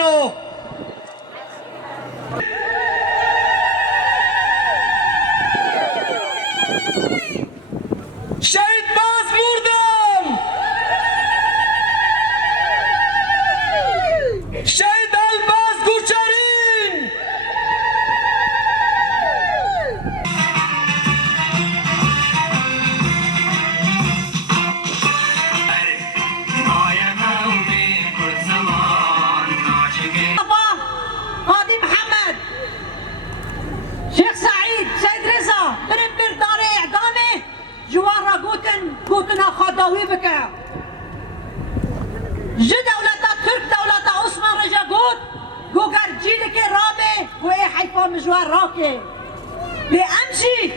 جوانو شهید باز مردم شهید الباز گوچرین قاضي محمد شيخ سعيد سيد رضا برم بردار اعدامه جوارا قوتنا خداوي بك جي دولتا ترك دولتا عثمان رجا قوكر جيلك رابي وإيه حيفا مجوار راكي بأمشي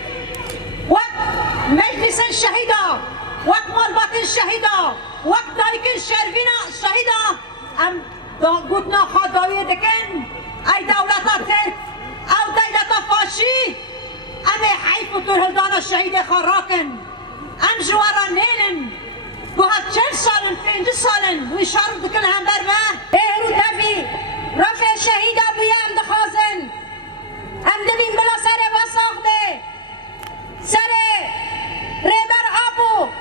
وقت مجلس الشهيدة وقت مالبات الشهيدة وقت دايك الشرفينة الشهيدة ام قوتنا خداوي دكن اي دولتا ترك او دولتا فاشي ام حيفو ترهلدانا الشهيدة خراكن ام جوارا نيلن وهاد 40 سالن 50 سالن ويشارك دكن هم برمه ايه رو دفي رفع الشهيدة بيام دخازن ام دبين بلا سره وساخده سره ریبر آبو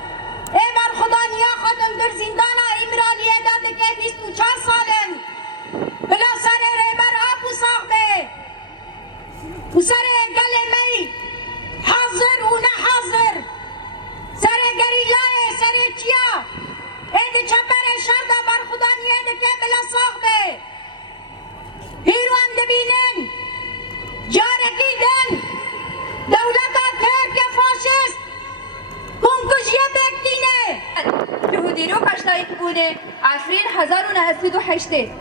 ایبر خدا نیا خودم در زندانا ایمرالیه داده که 24 سالن بلا سر ریبر آبو ساخته و سر گل می حاضر و نه حاضر سر گریلای سر چیا ایده چپر شرده بر خدا نیا ده که بلا ساخته هیرو هم دبینن جارکی دن دولتا ترک فاشست کنکشیه بکتینه جهودی رو کشتایت بوده عشرین 1908